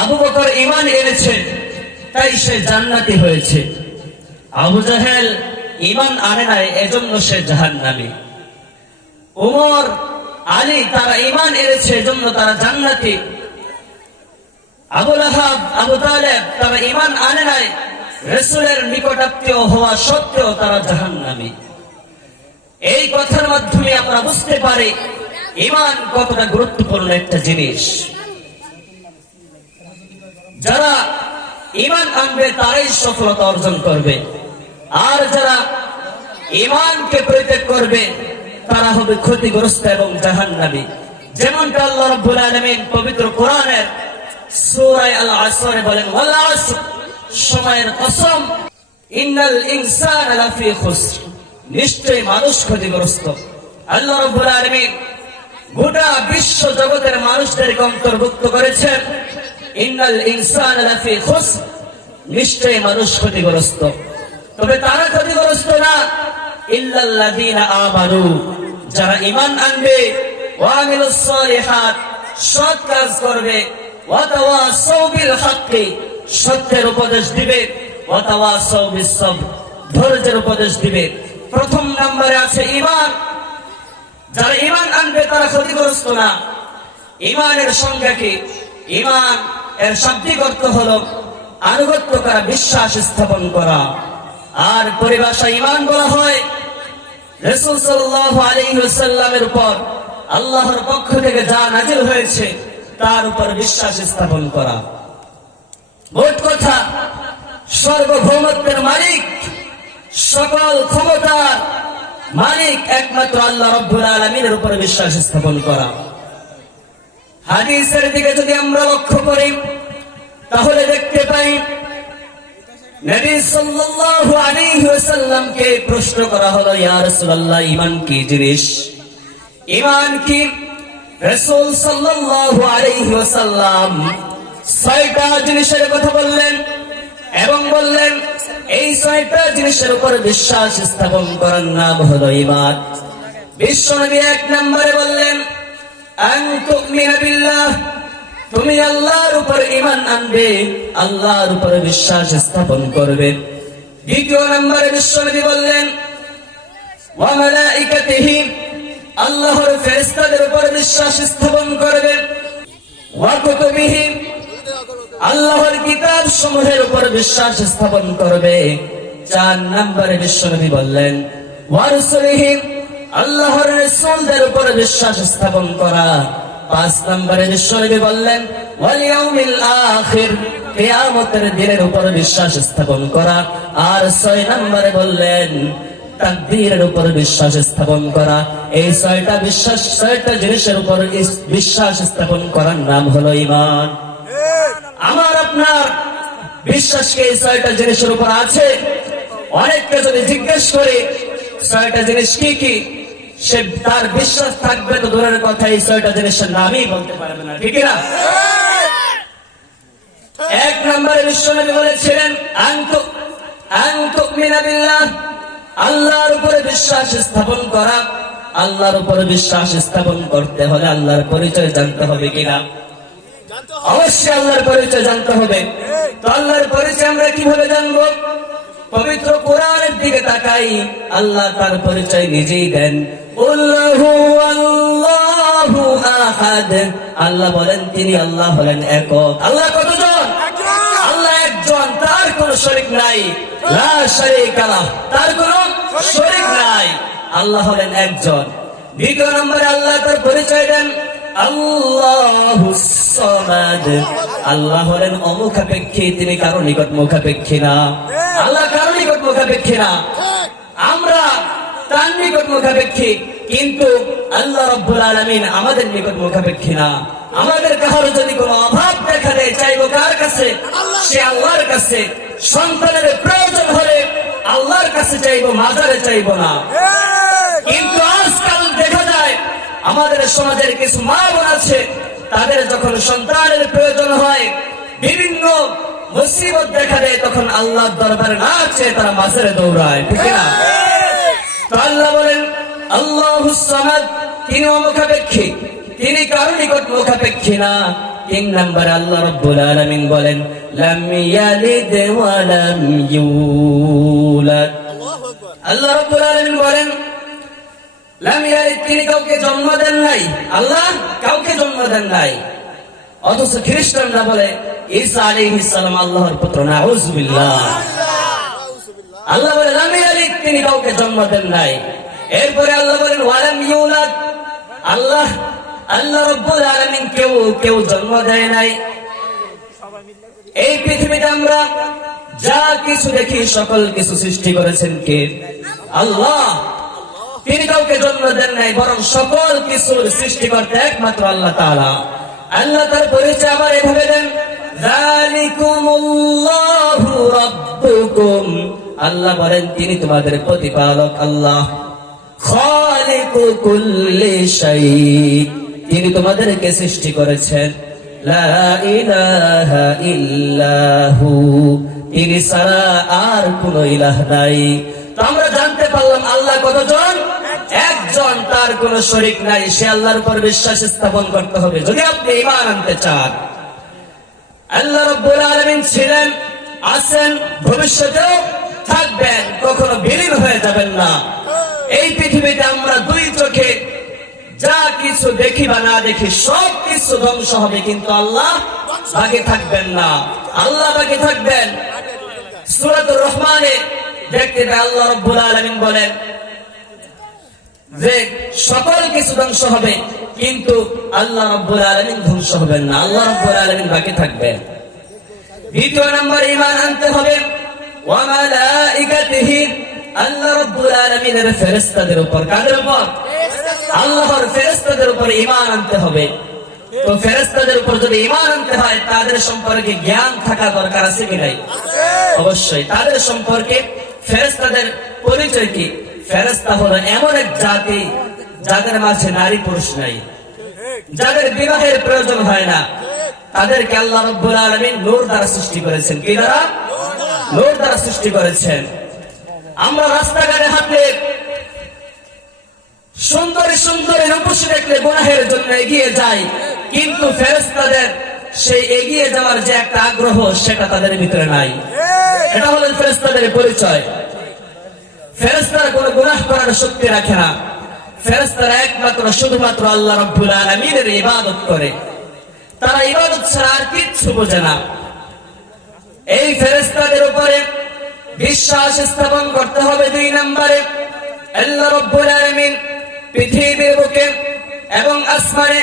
আবু বকর ইমান এনেছে তাই সে জান্নাতি হয়েছে। আবু জাহেল ইমান আনে নাই, এজন্য সে জাহান্নামী। উমর, আলী তারা ইমান এনেছে, এজন্য তারা জান্নাতি। আবুল আহাব আবু তালেব তারা ইমান আনে নাই, রসুলের নিকটাত্মীয় হওয়া সত্ত্বেও তারা জাহান্নামী। এই কথার মাধ্যমে আমরা বুঝতে পারি ইমান কতটা গুরুত্বপূর্ণ একটা জিনিস। যারা ইমান আনবে, তারাই সফলতা অর্জন করবে। আর যারা ইমানকে পরিত্যাগ করবে, তারা হবে ক্ষতিগ্রস্ত এবং জাহান্নামী। যেমনটা আল্লাহ রাব্বুল আলামিন পবিত্র কোরআনের সূরা আল আসরে বলেন ওয়াল সময়ের কসম, ইন্নাল ইনসানা লাফি খুসর নিশ্চয়ই মানুষ ক্ষতিগ্রস্ত। আল্লাহ রাব্বুল আলামিন গোটা বিশ্ব জগতের মানুষদেরকে অন্তর্ভুক্ত করেছেন। ইন্নাল ইনসান লাফি খুসর। নিশ্চয়ই মানুষ ক্ষতিগ্রস্ত। তবে তারা ক্ষতিগ্রস্ত না। ইল্লাল্লাযীনা আমানু। যারা ঈমান আনবে, ওয়া আমিলুস সালিহাত, সৎ কাজ করবে। ওয়া তাওয়াসাউ বিল হাক্কি সত্যের উপদেশ দিবে। ওয়া তাওয়াসাউ বিস ধৈর্যের উপদেশ দিবে। প্রথম নম্বরে আছে ঈমান। যারা ইমান আনবে, তারা ক্ষতিগ্রস্ত না। ইমানের সংখ্যা কি? ইমান এর শাব্দিক অর্থ হল আনুগত্য করা, বিশ্বাস স্থাপন করা। আর পরিভাষা ইমান বলা হয় রসুল সাল্লাহ উপর। আল্লাহর পক্ষ থেকে যা নাজিল হয়েছে, তার উপর বিশ্বাস স্থাপন করা। মোট কথা, সর্বভৌমত্বের মালিক, সকল ক্ষমতার মালিক একমাত্র আল্লাহ রব্বুল আলমিনের উপর বিশ্বাস স্থাপন করা। হাদিসের দিকে যদি আমরা লক্ষ্য করি, তাহলে দেখতে পাই প্রশ্ন করা হলো কি জিনিস? কি? ছয়টা জিনিসের কথা বললেন এবং বললেন, এই ছয়টা জিনিসের উপর বিশ্বাস স্থাপন করার নাম হলো ঈমান। বিশ্বনবী এক নম্বরে বললেন তুমি আল্লাহর উপর ঈমান আনবে, আল্লাহর উপর বিশ্বাস স্থাপন করবে। দ্বিতীয় নম্বরে বিশ্বনবী বললেন আল্লাহর উপর বিশ্বাস স্থাপন করবে। আল্লাহর কিতাব সমূহের উপর বিশ্বাস স্থাপন করবে। চার নম্বরে বিশ্বনবী বললেন আল্লাহর রাসূলদের উপর বিশ্বাস স্থাপন করা। পাঁচ নম্বরে বিশ্বনবী বললেন, ওয়াল আখির কিয়ামতের দিনের উপর বিশ্বাস স্থাপন করা। আর ছয় নম্বরে বললেন, তাকদীরের উপর বিশ্বাস স্থাপন করা। এই ছয়টা বিশ্বাস, ছয়টা জিনিসের উপর বিশ্বাস স্থাপন করার নাম হলো ঈমান। আমার, আপনার বিশ্বাস কি এই ছয়টা জিনিসের উপর আছে? অনেককে যদি জিজ্ঞেস করে, ছয়টা জিনিস কি কি? সে তার বিশ্বাস থাকবে তো দূরের কথা এই ছয়টা জিনিসের নামই বলতে পারবে না, ঠিক না এক নম্বরে বিশ্বনবী বলেছিলেন আল্লাহর উপরে বিশ্বাস স্থাপন করা, আল্লাহর উপরে বিশ্বাস স্থাপন করতে হলে আল্লাহর পরিচয় জানতে হবে কিনা? অবশ্যই আল্লাহর পরিচয় জানতে হবে। তো আল্লাহর পরিচয় আমরা কীভাবে জানব? পবিত্র কোরআনের দিকে তাকাই, আল্লাহ তার পরিচয় নিজেই দেন। আল্লাহু বলেন, তিনি আল্লাহ হলেন একক। আল্লাহ কতজন? আল্লাহ একজন, তার কোনো শরিক নাই। তার কোনো শরিক নাই। আল্লাহ হলেন একজন। দ্বিতীয় নম্বরে আল্লাহ তার পরিচয় দেন আল্লাহ হলেন অমুখাপেক্ষী, তিনি কারও নিকট মুখাপেক্ষী না। আল্লাহ মুখাপেক্ষী না। আমরা তার নিকট মুখাপেক্ষী, কিন্তু আল্লাহ রব্বুল আলমিন আমাদের নিকট মুখাপেক্ষী না। আমাদের যদি কোনো অভাব দেখা দেয়, চাইব কার কাছে? সে আল্লাহর কাছে। সন্তানের প্রয়োজন হলে আল্লাহর কাছে চাইব, মাজারে চাইব না। কিন্তু আজকাল দেখা যায়, আমাদের সমাজের কিছু মা বোন আছে, তাদের যখন সন্তানের প্রয়োজন হয়, বিভিন্ন মুসিবত দেখা দেয় তখন আল্লাহর দরবারে না আছে তারা মাঝারে দৌড়ায় ঠিক না তো আল্লাহ বলেন আল্লাহ সামাদ তিনি অমুখাপেক্ষী। তিনি কারও নিকট মুখাপেক্ষী না। তিন নম্বর আল্লাহ রব্বুল আলামিন বলেন লাম ইয়ালিদ ওয়া লাম ইউলাদ। আল্লাহ রব্বুল আলামিন বলেন লাম ইয়ালিদ তিনি কাউকে জন্ম দেন নাই? আল্লাহ কাউকে জন্ম দেন নাই। অথচ খ্রিস্টানরা বলে, ঈসা আলাইহিস সালাম আল্লাহর পুত্র, নাউজুবিল্লাহ। আল্লাহ বলে লাম ইয়ালিদ তিনি কাউকে জন্ম দেন নাই। এরপরে আল্লাহ বলেন, ওয়ালাম ইউলাদ। আল্লাহ আল্লাহ রব্বুল আলামিন কেউ কেউ জন্ম দেয় নাই। এই পৃথিবীতে আমরা যা কিছু দেখি, সকল কিছু সৃষ্টি করেছেন কে? আল্লাহ। তিনি কাউকে জন্ম দেন নাই, বরং সকল কিছুর সৃষ্টি করতে একমাত্র আল্লাহ তাআলা। আল্লাহ তার পরিচয় আবার এভাবে দেন আল্লাহ বলেন, তিনি তোমাদের প্রতিপালক আল্লাহ। তিনি তোমাদেরকে সৃষ্টি করেছেন। লা ইলাহা ইল্লাহু। তিনি ছাড়া আর কোন ইলাহ নাই। তো আমরা জানতে পারলাম আল্লাহ কতজন একজন তার কোন শরিক নাই, সে আল্লাহর উপর বিশ্বাস স্থাপন করতে হবে। যদি আপনি ইমান আনতে চান, আল্লাহ রব্বুল আলামিন ছিলেন, আছেন, ভবিষ্যতেও থাকবেন, কখনো বিলীন হয়ে যাবেন না। এই পৃথিবীতে আমরা দুই চোখে যা কিছু দেখি বা না দেখি, সব কিছু ধ্বংস হবে, কিন্তু আল্লাহ বাকি থাকবেন না। আল্লাহ বাকি থাকবেন। সূরাতুর রহমানে দেখতে আল্লাহ রব্বুল আলামিন বলেন যে সকল কিছু ধ্বংস হবে কিন্তু আল্লাহ রব্বুল আলামিন ধ্বংস হবেন না। আল্লাহ রব্বুল আলামিন বাকি থাকবেন দ্বিতীয় নম্বর ঈমান আনতে হবে। আল্লাহ রব্বুল আলামিনের ফেরেশতাদের উপর। কাদের উপর? আল্লাহর ফেরেশতাদের উপর ঈমান আনতে হবে। তো ফেরেশতাদের উপর যদি ঈমান আনতে হয় তাদের সম্পর্কে জ্ঞান থাকা দরকার আছে কি নাই? অবশ্যই। তাদের সম্পর্কে ফেরেস্তাদের পরিচয় কি? ফেরেশতা হলো এমন এক জাতি যাদের মাঝে নারী পুরুষ নাই। যাদের বিবাহের প্রয়োজন হয় না। তাদেরকে আল্লাহ রব্বুল আলামিন নূর দ্বারা সৃষ্টি করেছেন। কি দ্বারা? নূর দ্বারা সৃষ্টি করেছেন। আমরা রাস্তাঘাটে হাঁটলে সুন্দরী সুন্দরী রূপসী দেখলে গুনাহের জন্য এগিয়ে যাই। কিন্তু ফেরেশতাদের সেই এগিয়ে যাওয়ার যে একটা আগ্রহ সেটা তাদের ভিতরে নাই। এটা হলো ফেরেশতাদের পরিচয়। ফেরেস্তারা কোনো গুনাহ করার শক্তি রাখে না। ফেরেস্তারা একমাত্র, শুধুমাত্র আল্লাহ রব্বুল আলমিনের ইবাদত করে। তারা ইবাদত ছাড়া আর কিচ্ছু বোঝে না। এই ফেরেস্তাদের উপরে বিশ্বাস স্থাপন করতে হবে দুই নম্বরে। আল্লাহ রব্বুল আলমিন পৃথিবীর বুকে এবং আসমানে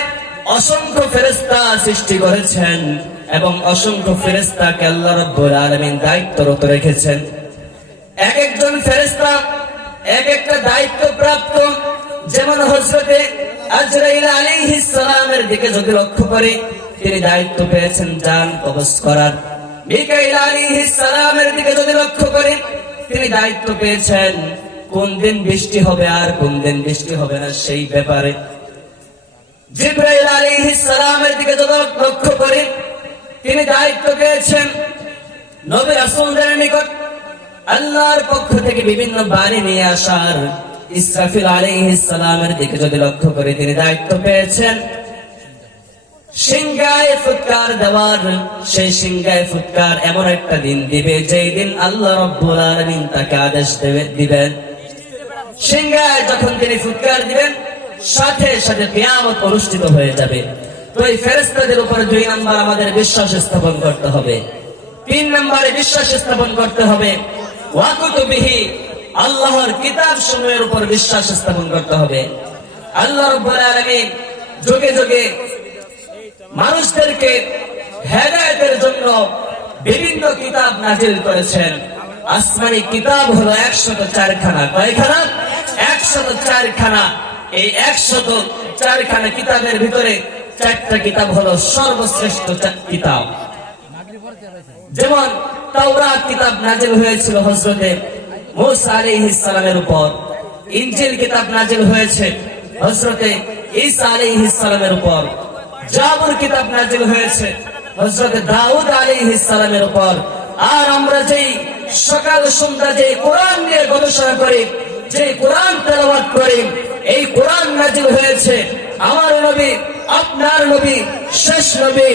অসংখ্য ফেরেস্তা সৃষ্টি করেছেন এবং অসংখ্য ফেরেস্তাকে আল্লাহ রব্বুল আলমিন দায়িত্বরত রেখেছেন। এক একজন ফেরেস্তা এক একটা দায়িত্ব প্রাপ্ত যেমন হজরতে আজরাইল সালামের দিকে যদি লক্ষ্য করি, তিনি দায়িত্ব পেয়েছেন জান কবজ করার। মিকাইল সালামের দিকে যদি লক্ষ্য করি, তিনি দায়িত্ব পেয়েছেন, কোন দিন বৃষ্টি হবে আর কোন দিন বৃষ্টি হবে না সেই ব্যাপারে। জিব্রাইল সালামের দিকে যদি লক্ষ্য করি, তিনি দায়িত্ব পেয়েছেন, নবী রাসূলদের নিকট আল্লাহর পক্ষ থেকে বিভিন্ন বাণী নিয়ে আসার ইসরাফিল আলাইহিস সালামের দিকে যদি লক্ষ্য করে তিনি দায়িত্ব পেয়েছেন। ফুৎকার দেওয়ার, সেই ফুৎকার এমন একটা দিন দিবে যেই দিন আল্লাহ আলামিন তাকে আদেশ দেবে সিংগায় যখন তিনি দিবেন, সাথে সাথে কিয়ামত অনুষ্ঠিত হয়ে যাবে। তো এই ফেরেশতাদের উপরে দুই নাম্বার আমাদের বিশ্বাস স্থাপন করতে হবে। তিন নম্বরে বিশ্বাস স্থাপন করতে হবে। আল্লাহর কিতাব সমূহের উপর বিশ্বাস স্থাপন করতে হবে। আল্লাহ যুগে যুগে মানুষদেরকে হেদায়েতের জন্য বিভিন্ন কিতাব নাজিল করেছেন। আসমানি কিতাব হলো একশত চারখানা। কয়খানা? একশত চারখানা। এই একশত চারখানা কিতাবের ভিতরে চারটা কিতাব হলো সর্বশ্রেষ্ঠ কিতাব। যেমন তাওরাত কিতাব নাজিল হয়েছিল হযরতে মূসা আলাইহিস সালামের উপর। ইনজিল কিতাব নাজিল হয়েছে হযরতে ঈসা আলাইহিস সালামের উপর। জাবুর কিতাব নাজিল হয়েছে হযরতে দাউদ আলাইহিস সালামের উপর। আর আমরা যেই সকাল সন্ধ্যা যে কোরআন নিয়ে গবেষণা করি যে কোরআন তেলাওয়াত করি, এই কোরআন নাজিল হয়েছে আমার নবী, আপনার নবী, শেষ নবী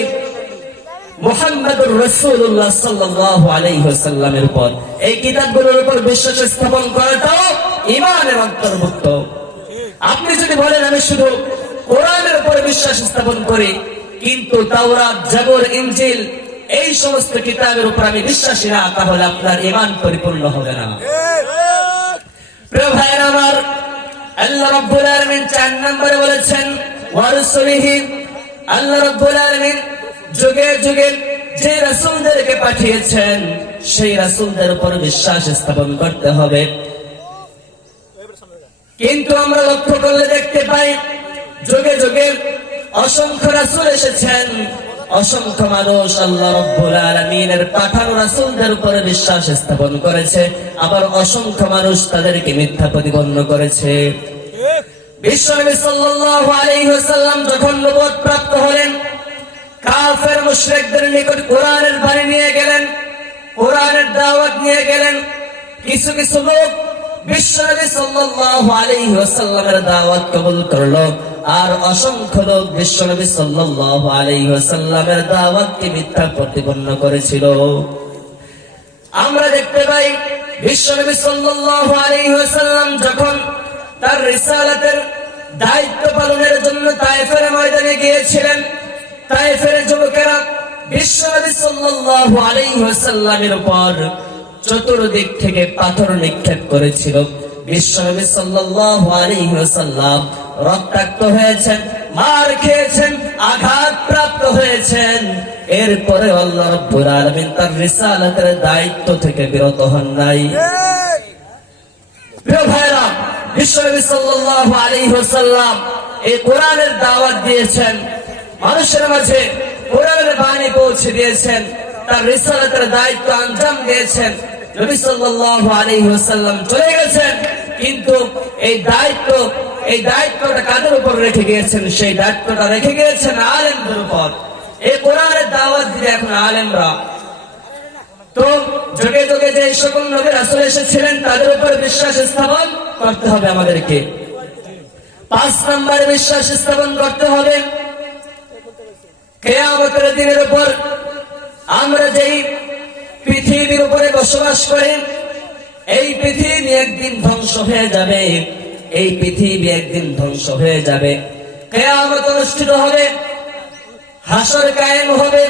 মোহাম্মদুর রসুল্লাহ সাল্লাল্লাহু আলাইহি ওয়াসাল্লামের উপর এই কিতাবগুলোর উপর বিশ্বাস স্থাপন করাটাও অন্তর্ভুক্ত। আপনি যদি বলেন, আমি শুধু কোরআনের উপর বিশ্বাস স্থাপন করি, কিন্তু তাওরাত এই সমস্ত কিতাবের উপর আমি বিশ্বাসী না, তাহলে আপনার ইমান পরিপূর্ণ হবে না। প্রিয় আমার, আল্লাহ রাব্বুল আলামিন চার নম্বরে বলেছেন আল্লাহ রাব্বুল আলামিন যুগে যুগে যে রাসূলদেরকে পাঠিয়েছেন, সেই রাসূলদের উপর বিশ্বাস স্থাপন করতে হবে। কিন্তু আমরা লক্ষ্য করলে দেখতে পাই, যুগে যুগে অসংখ্য রাসূল এসেছেন, অসংখ্য মানুষ আল্লাহ রব্বুল আলামিনের পাঠানো রাসূলদের উপরে বিশ্বাস স্থাপন করেছে, আবার অসংখ্য মানুষ তাদেরকে মিথ্যা প্রতিপন্ন করেছে। বিশ্বনবী সাল্লাল্লাহু আলাইহি ওয়াসাল্লাম যখন নবুয়ত প্রাপ্ত হলেন কাফের মুশরিকদের নিকট কোরআনের বাণী নিয়ে গেলেন, কোরআনের দাওয়াত নিয়ে গেলেন। কিছু কিছু লোক আমরা দেখতে পাই যখন তার দায়িত্ব পালনের জন্য তায়েফের ময়দানে গিয়েছিলেন তায়েফের যুবকেরা বিশ্বনবী সাল্লাল্লাহু আলাইহি ওয়াসাল্লামের উপর চতুর্দিক থেকে পাথর নিক্ষেপ করেছিল। বিশ্বনবী সাল্লাল্লাহু আলাইহি ওয়াসাল্লাম রক্তাক্ত হয়েছেন, মার খেয়েছেন আঘাত প্রাপ্ত হয়েছেন। এরপরে আল্লাহ আলামিন তার রিসালাতের দায়িত্ব থেকে বিরত হন নাই। বিশ্বনবী সাল্লাল্লাহু আলাইহি ওয়াসাল্লাম এই কোরআনের দাওয়াত দিয়েছেন মানুষের মাঝে কোরআনের বাণী পৌঁছে দিয়েছেন, তার রিসালাতের দায়িত্ব আঞ্জাম দিয়েছেন। নবী সাল্লাল্লাহু আলাইহি ওয়াসাল্লাম চলে গেছেন, কিন্তু এই দায়িত্ব, এই দায়িত্বটা কাদের উপর রেখে গিয়েছেন? সেই দায়িত্বটা রেখে গিয়েছেন আলেমদের উপর। এই কোরআনের দাওয়াত দিতে এখন আলেমরা। তো যুগে যুগে যে সকল নবী রাসূল এসেছিলেন, তাদের উপর বিশ্বাস স্থাপন করতে হবে আমাদেরকে। পাঁচ নম্বরে বিশ্বাস স্থাপন করতে হবে। কেয়ামতের দিনের উপর আমরা যেই পৃথিবীর উপরে বসবাস করি, এই পৃথিবী একদিন ধ্বংস হয়ে যাবে, এই পৃথিবী একদিন ধ্বংস হয়ে যাবে। কেয়ামত অনুষ্ঠিত হবে, হাসর কায়েম হবে,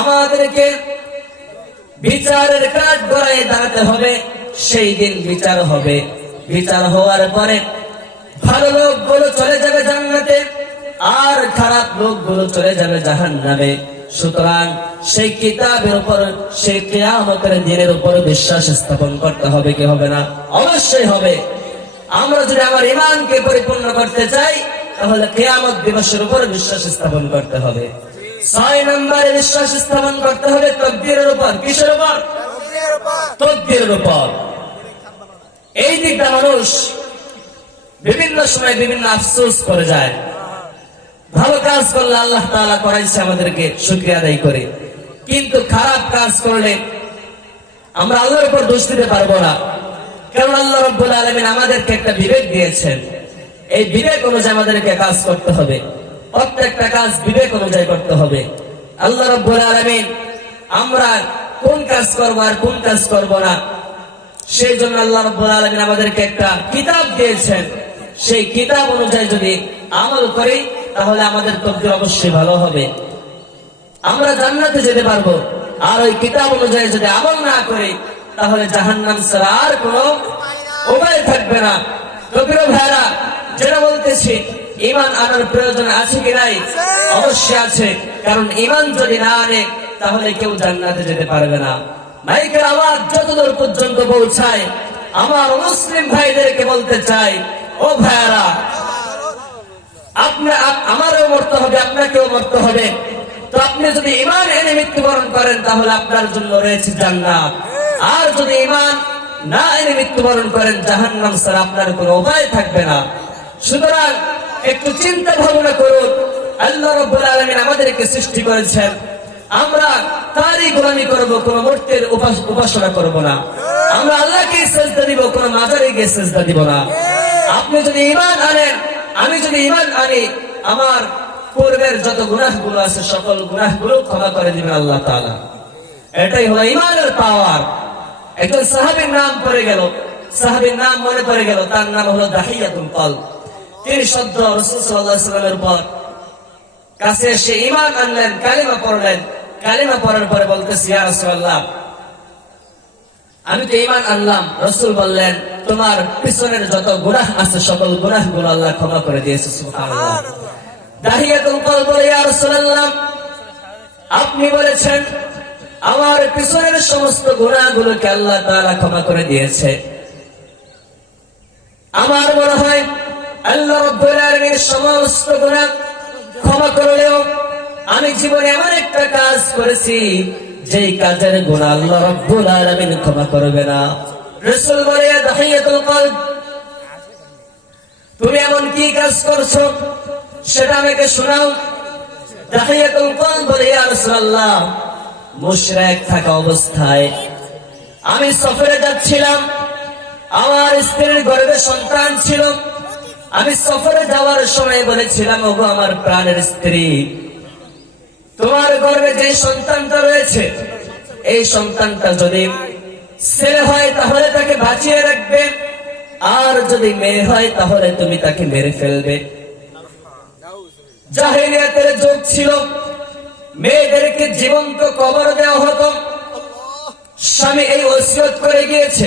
আমাদেরকে বিচারের কাঠ গড়ায় দাঁড়াতে হবে, সেই দিন বিচার হবে। বিচার হওয়ার পরে ভালো লোকগুলো চলে খারাপ লোকগুলো চলে যাবে জাহান নামে সুতরাং সেই কিতাবের উপর, সেই কেয়ামতের দিনের উপর বিশ্বাস স্থাপন করতে হবে, কি হবে না? অবশ্যই হবে। আমরা যদি আমার ইমানকে পরিপূর্ণ করতে চাই, তাহলে কেয়ামত দিবসের উপর বিশ্বাস স্থাপন করতে হবে। ছয় নম্বরে বিশ্বাস স্থাপন করতে হবে তকদিরের উপর। কিসের উপর? তকদিরের উপর। এই দিকটা মানুষ বিভিন্ন সময় বিভিন্ন আফসোস করে যায়। ভালো কাজ করলে আল্লাহ তাআলা করাইছে আমাদেরকে শুকরিয়া আদায় করে। কিন্তু খারাপ কাজ করলে আমরা আল্লাহর উপর দোষ দিতে পারব না। কারণ আল্লাহ রব্বুল আলমিন আমাদেরকে একটা বিবেক দিয়েছেন। এই বিবেক অনুযায়ী আমাদেরকে কাজ করতে হবে। প্রত্যেকটা কাজ বিবেক অনুযায়ী করতে হবে। আল্লাহ রব্বুল আলমিন আমরা কোন কাজ করব আর কোন কাজ করব না। সেই জন্য আল্লাহ রব্বুল আলমিন আমাদেরকে একটা কিতাব দিয়েছেন। সেই কিতাব অনুযায়ী যদি আমল করি তাহলে আমাদের তকদির অবশ্যই ভালো হবে। আমরা জান্নাতে যেতে পারব। আর ওই কিতাব অনুযায়ী যদি আমল না করি, তাহলে জাহান্নাম ছাড়া আর কোনো উপায় থাকবে না। ভাইরা যেটা বলতেছি ইমান আনার প্রয়োজন আছে কি নাই? অবশ্যই আছে। কারণ ইমান যদি না আনে, তাহলে কেউ জান্নাতে যেতে পারবে না। মাইকের আওয়াজ যতদূর পর্যন্ত পৌঁছায়, আমার মুসলিম ভাইদেরকে বলতে চাই, ও ভাইয়ারা আমারও মরতে হবে, আপনাকেও মরতে হবে। তো আপনি যদি ইমান এনে মৃত্যুবরণ করেন, তাহলে আপনার জন্য রয়েছে জান্নাত। আর যদি ইমান না এনে মৃত্যুবরণ করেন, জাহান্নাম স্যার আপনার কোনো উপায় থাকবে না। সুতরাং একটু চিন্তা ভাবনা করুন। আল্লাহ রব্বুল আলামিন আমাদেরকে সৃষ্টি করেছেন। আমরা তারই গোলামি করব, কোন মূর্তির উপাস- উপাসনা করব না। আমরা আল্লাহকে সেজদা দিব, কোন মাজারে গিয়ে সেজদা দিব না। আপনি যদি ইমান আনেন আমি যদি ইমান আনি, আমার পূর্বের যত গুনাহগুলো আছে, সকল গুনাহগুলো ক্ষমা করে দিবেন আল্লাহ তাআলা। এটাই হলো ইমানের পাওয়ার একজন সাহাবীর নাম পড়ে গেল। সাহাবীর নাম মনে পড়ে গেল, তার নাম হলো দাহিয়াতুল কল। তিনি সদ্য রাসূল সাল্লামের উপর কাছে এসে ইমান আনলেন, কালিমা পড়লেন। কালিমা পড়ার পরে বলতেছি, ইয়া রাসূলুল্লাহ আমি তো ইমান আনলাম। রসুল বললেন তোমার পিছনের যত গুনাহ আছে সকল গুনাহগুলো আল্লাহ ক্ষমা করে দিয়েছে আপনি বলেছেন আমার পিছনের সমস্ত গুনাহগুলোকে আল্লাহ তাআলা ক্ষমা করে দিয়েছে। আমার মনে হয় আল্লাহ সমস্ত গুনাহ ক্ষমা করলেও আমি জীবনে এমন একটা কাজ করেছি যেই কাজের গুনাহ আল্লাহ রব্বুল আলামিন ক্ষমা করবে না। রাসূল বলে দাহিয়াতুল কলব, তুমি এমন কি কাজ করছ সেটা আমাকে শোনাও? দাহিয়াতুল কলব বলে, ইয়া রাসূলুল্লাহ, মুশরিক থাকা অবস্থায় আমি সফরে যাচ্ছিলাম, আমার স্ত্রীর গর্ভে সন্তান ছিল। আমি সফরে যাওয়ার সময় বলেছিলাম, ওগো, আমার প্রাণের স্ত্রী তোমার গর্ভে যে সন্তানটা রয়েছে, এই সন্তানটা যদি ছেলে হয়, তাহলে তাকে বাঁচিয়ে রাখবে। আর যদি মেয়ে হয়, তাহলে তুমি তাকে মেরে ফেলবে। যুগ ছিল। মেয়েদেরকে জীবন্ত কবর দেওয়া হতো। স্বামী এই ওসিয়ত করে গিয়েছে,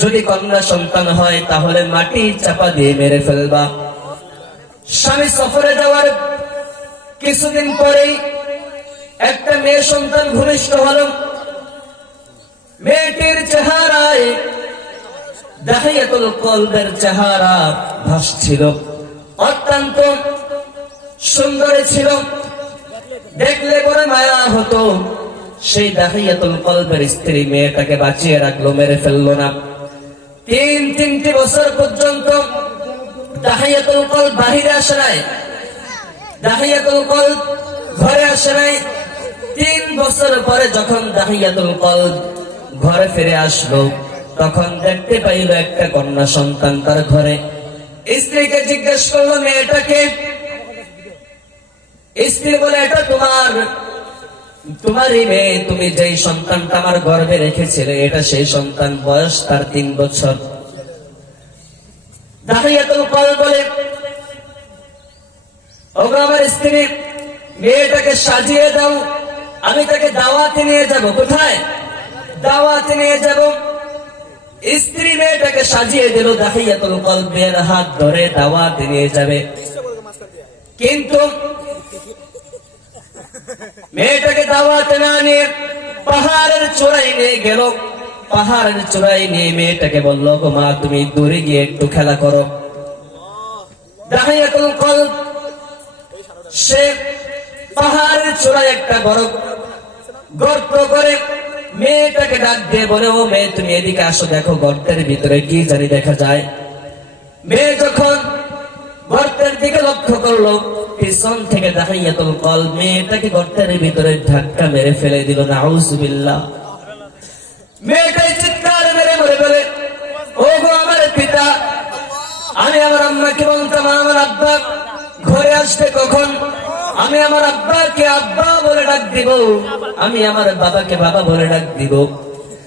যদি কন্যা সন্তান হয়, তাহলে মাটি চাপা দিয়ে মেরে ফেলবা। স্বামী সফরে যাওয়ার কিছুদিন পরেই একটা মেয়ে সন্তান ভূমিষ্ঠ হল। মেয়েটির চেহারায় দাহিয়াতুল কলবের চেহারা ভাসছিল। অত্যন্ত সুন্দরী ছিল। দেখলে পরে মায়া হতো। সেই দাহিয়াতুল কলবের স্ত্রী মেয়েটাকে বাঁচিয়ে রাখল, মেরে ফেলল না। তিন, তিনটি বছর পর্যন্ত দাহিয়াতুল কল বাহিরে আসে নাই। দাহিয়াতুল কল ঘরে আসে নাই। বছর পরে যখন দাহিয়াতুল কল ঘরে ফিরে আসলো, তখন দেখতে পাইল একটা কন্যা সন্তান তার ঘরে। স্ত্রীকে জিজ্ঞেস করল, মেয়েটাকে? স্ত্রী বলে, এটা তোমার, তোমারই মেয়ে, তুমি যেই সন্তানটা আমার গর্ভে রেখেছিলে, এটা সেই সন্তান বয়স তার তিন বছর। বলে, ওগো আমার স্ত্রী, মেয়েটাকে সাজিয়ে দাও আমি তাকে দাওয়াতে নিয়ে যাব, কোথায়? দাওয়াতে নিয়ে যাব। স্ত্রী মেয়েটাকে সাজিয়ে দিল, দাহিয়াতুল কলবের হাত ধরে দাওয়াতে নিয়ে যাবে। কিন্তু মেয়েটাকে দাওয়াতে না নিয়ে পাহাড়ের চোরাই নিয়ে গেল। পাহাড়ের চোরাই নিয়ে মেয়েটাকে বলল গো মা, তুমি দূরে গিয়ে একটু খেলা করো। দাহিয়াতুল কলব সে পাহাড়ের চূড়ায় একটা বড় গর্ত করে মেয়েটাকে ডাক দিয়ে বলে, ও মেয়ে, তুমি এদিকে আসো, দেখো গর্তের ভিতরে কি জানি দেখা যায়। মেয়ে যখন গর্তের দিকে লক্ষ্য করল, পিছন থেকে দাহিয়াতুল কল, মেয়েটাকে গর্তের ভিতরে ধাক্কা মেরে ফেলে দিল না আউজুবিল্লাহ মেয়েটাই চিৎকার মেরে মরে বলে, ও গো আমার পিতা, আমি আমার আম্মাকে বলতাম, আমার আব্বা ঘরে আসতে কখন? আমি আমার আব্বাকে আব্বা বলে ডাক দিব। আমি আমার বাবাকে বাবা বলে ডাক দিব।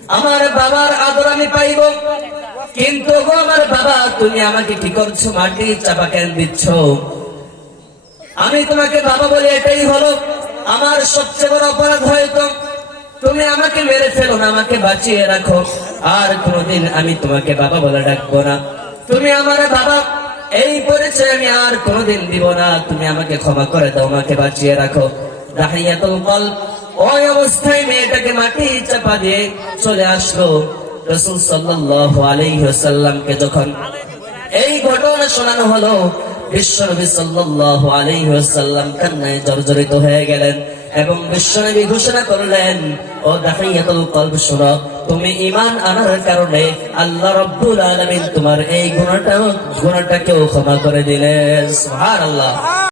আমার বাবার আদর আমি পাইব। কিন্তু গো আমার বাবা, তুমি আমাকে কি করছ? মাটি চাপা কেন দিচ্ছ? আমি তোমাকে বাবা বলে এটাই হলো। আমার সবচেয়ে বড় অপরাধ হয়তো। তুমি আমাকে মেরে ফেলো না, আমাকে বাঁচিয়ে রাখো। আর কোনোদিন আমি তোমাকে বাবা বলে ডাকবো না। তুমি আমার বাবা এই পরিচয় আমি আর কোনোদিন দিব না। তুমি আমাকে ক্ষমা করে দাও, আমাকে বাঁচিয়ে রাখো। দাহিয়াতুল কলব ওই অবস্থায় মেয়েটাকে মাটি চাপা দিয়ে চলে আসলো রসুল সাল্লাল্লাহু আলাইহি ওয়াসাল্লামকে যখন এই ঘটনা শোনানো হলো, বিশ্বনবী সাল্লাল্লাহু আলাইহি ওয়াসাল্লাম কান্নায় জর্জরিত হয়ে গেলেন। এবং বিশ্বনবী ঘোষণা করলেন, ও দাহিয়াতুল কলব, শোনো, তুমি ইমান আনার কারণে আল্লাহ রব্বুল আলামিন তোমার এই গুণাটা, গুণাটাকেও ক্ষমা করে দিলেন।